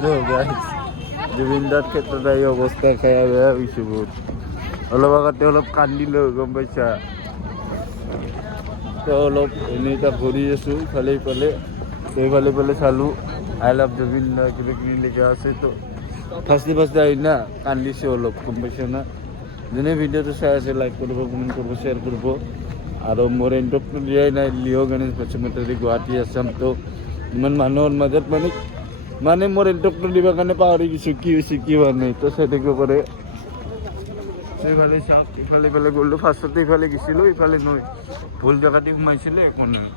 তো গাইস জুবিনদাৰ ক্ষেত্ৰত এই অৱস্থা খাই বেয়া হৈছোঁ বহুত। অলপ আগতে অলপ কান্দিলোঁ গম পাইছা। তো অলপ এনেই তাত ঘূৰি আছোঁ ইফালে ইফালে। ইফালে চালোঁ আই লাভ জুবিন দা কিবা কিবি লিখা আছে। তো ফাৰ্ষ্টে আহি না কান্দিছোঁ অলপ গম পাইছা না। যোনে ভিডিঅ'টো চাই আছে লাইক কৰিব, কমেণ্ট কৰিব, শ্বেয়াৰ কৰিব। আৰু মোৰ এণ্টকটো দিয়াই নাই লিঅ' গণেশ বসুমতাৰী গুৱাহাটী আছাম। তো ইমান মানুহৰ মাজত মানে মোৰ এণ্টকটো দিবৰ কাৰণে পাহৰি গৈছোঁ কি হৈছে কি হোৱা নাই। তো চাই থাকিব পাৰে। ইফালে চাওক ইফালে গ'লোঁ। ফাৰ্ষ্টতে ইফালে গৈছিলোঁ, ইফালে নহয় ভুল জেগাতে সোমাইছিলোঁ একো নাই।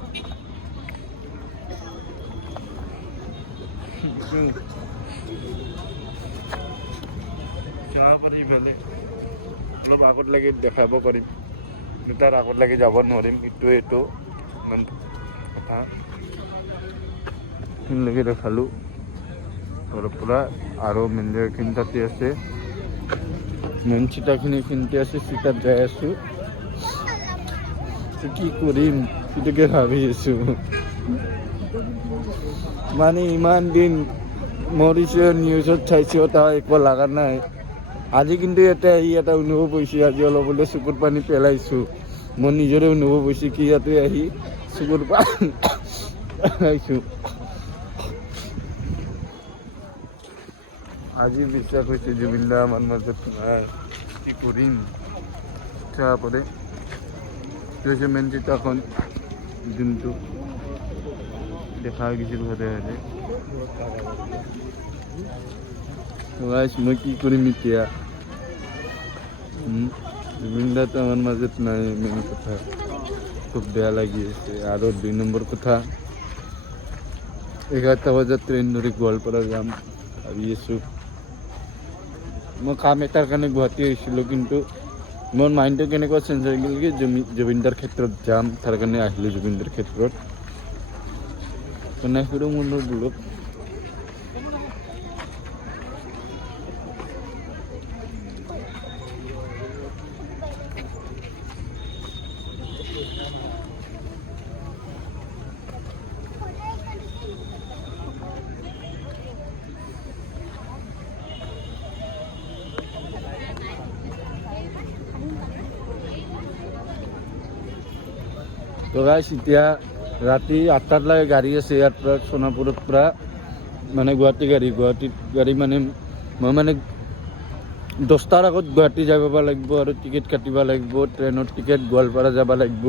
যাব পাৰি ইফালে অলপ আগত লাগি দেখাব পাৰিম, তাৰ আগত লাগি যাব নোৱাৰিম। এইটো ইমান কথা সেইখিনিলৈকে দেখালোঁ তাৰ পৰা। আৰু মেইন জেগাখিনি তাতে আছে, মেইন চিতাখিনি এইখিনিতে আছে। চিতাত যাই আছোঁ। কি কৰিম সেইটোকে ভাবি আছোঁ। মানে ইমান দিন মৰিছোঁ, নিউজত চাইছোঁ, তাৰ একো লগা নাই। আজি কিন্তু ইয়াতে আহি এটা অনুভৱ হৈছে, আজি অলপ হ'লে চকুৰ পানী পেলাইছোঁ। মই নিজৰে অনুভৱ হৈছে কি ইয়াতে আহি চকুৰ পানী পেলাইছোঁ। আজি বিশ্বাস হৈছে জুবিন দা আমাৰ মাজত নাই। কি কৰিম চাপৰে হৈছে মেইন চিতাখন যোনটো দেখা গৈছিল ঘৰে ঘৰে। মই কি কৰিম এতিয়া। জুবিন দাটো আমাৰ মাজত নাই, মেইন কথা। খুব বেয়া লাগি আছে। আৰু 2 নম্বৰ কথা, 11টা বজাত ট্ৰেইন ধৰি গোৱালপাৰা যাম ভাবি আছোঁ। মই কাম এটাৰ কাৰণে গুৱাহাটী আহিছিলোঁ, কিন্তু মোৰ মাইণ্ডটো কেনেকুৱা চেঞ্জ হৈ গ'ল কি জুবিনদাৰ ক্ষেত্ৰত যাম, তাৰ কাৰণে আহিলোঁ জুবিনদাৰ ক্ষেত্ৰত। বনাই সৰু মনৰ ব্লগ। তো গাইছ এতিয়া ৰাতি 8টাত লাগে গাড়ী আছে ইয়াৰ পৰা সোণাপুৰৰ পৰা, মানে গুৱাহাটীত গাড়ী মানে মই মানে 10টাৰ আগত গুৱাহাটী যাব লাগিব আৰু টিকেট কাটিব লাগিব। ট্ৰেইনৰ টিকেট গোৱালপাৰা যাব লাগিব।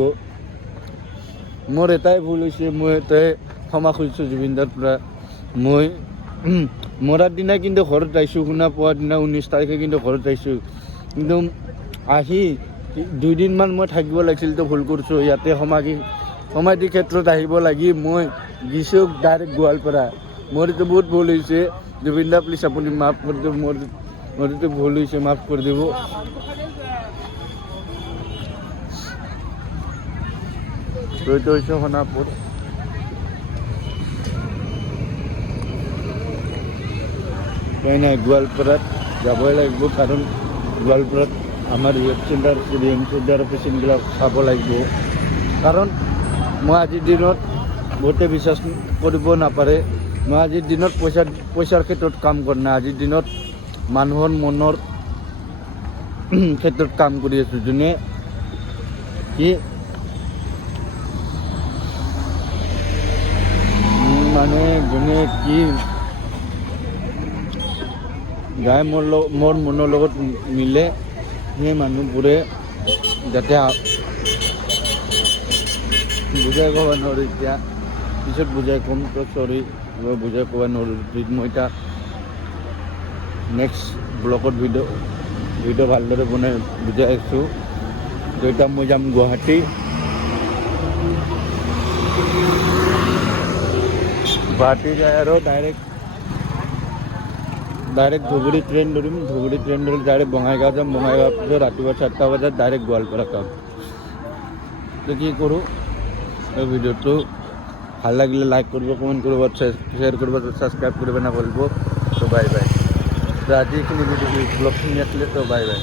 মোৰ এটাই ভুল হৈছে, মই এটাই ক্ষমা খুজিছোঁ জুবিনদাৰ পৰা। মই মৰাৰ দিনা কিন্তু ঘৰত আহিছোঁ, শুনা পোৱাৰ দিনা 19 তাৰিখে কিন্তু ঘৰত আহিছোঁ। কিন্তু আহি 2 দিনমান মই থাকিব লাগিছিল। তো ভুল কৰিছোঁ। ইয়াতে সমাধি ক্ষেত্ৰত আহিব লাগি মই গৈছোঁ ডাইৰেক্ট গোৱালপাৰা। মোৰ এইটো বহুত ভুল হৈছে। জুবিন দা প্লিজ আপুনি মাফ কৰি দিব। মোৰ এইটো ভুল হৈছে, মাফ কৰি দিব। তো এইটো হৈছে সোণাপুৰ। উপায় নাই, গোৱালপাৰাত যাবই লাগিব, কাৰণ গোৱালপাৰাত আমাৰ ৰিহেব চেণ্টাৰ পেচেণ্টবিলাক চাব লাগিব। কাৰণ মই আজিৰ দিনত বহুতে বিশ্বাস কৰিব নাপাৰে, মই আজিৰ দিনত পইচাৰ ক্ষেত্ৰত কাম কৰা নাই। আজিৰ দিনত মানুহৰ মনৰ ক্ষেত্ৰত কাম কৰি আছোঁ। যোনে কি মানে যোনে কি গাই মোৰ মনৰ লগত মিলে, সেই মানুহবোৰে যাতে বুজাই ক'ব নোৱাৰোঁ এতিয়া, পিছত বুজাই ক'ম। তো চৰি, মই বুজাই ক'ব নোৱাৰোঁ। মই এতিয়া নেক্সট ব্লগত ভিডিঅ' ভালদৰে বনাই বুজাই আছোঁ। তো এতিয়া মই যাম গুৱাহাটী যাই আৰু ডাইৰেক্ট ধুবুৰী ট্ৰেইন ধৰিম। ধুবুৰী ট্ৰেইন ধৰি ডাইৰেক্ট বঙাইগাঁও যাম। বঙাইগাঁৱৰ পিছত ৰাতিপুৱা 4টা বজাত ডাইৰেক্ট গোৱালপাৰা যাম। তো কি কৰোঁ, এই ভিডিঅ'টো ভাল লাগিলে লাইক কৰিব, কমেণ্ট কৰিব, শ্বেয়াৰ কৰিব, ছাবস্ক্ৰাইব কৰিব নাপাহৰিব। তো বাই বাই। তো আজি এইখিনি ব্লগখিনি আছিলে। তো বাই বাই।